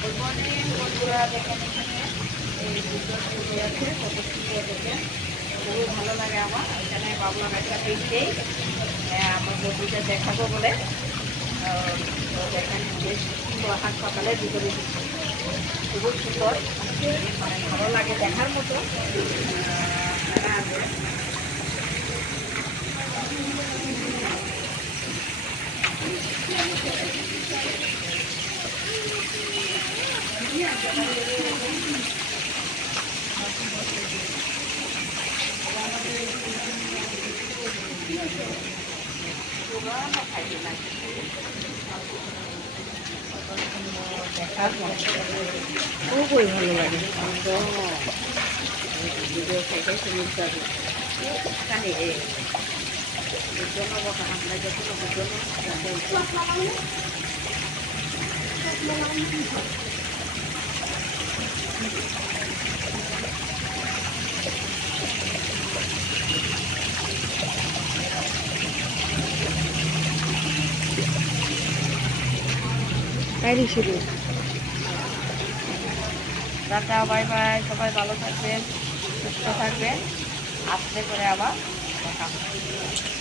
Good morning বন্ধুরা, দেখেন এখানে এই দুটো ফুলে আছে, কত সুন্দর দেখেন, খুবই ভালো লাগে আমার। এখানে ভাবলাম একটা পেজেই আমার বন্ধুকে দেখাবো বলে। তো দেখেন বেশ সুন্দর, হাত সকালে ভিতরে খুবই সুন্দর, মানে ভালো লাগে দেখার মতো। আছে দেখার মতো, খুবই ভালো লাগে। ভিডিও থেকে শুনতে হবে এখানে জন্য কথা আমরা যখন জন্য তাই শুরু। টাটা, বাই বাই, সবাই ভালো থাকবেন, সুস্থ থাকবেন। আসলে করে আবার কথা হবে।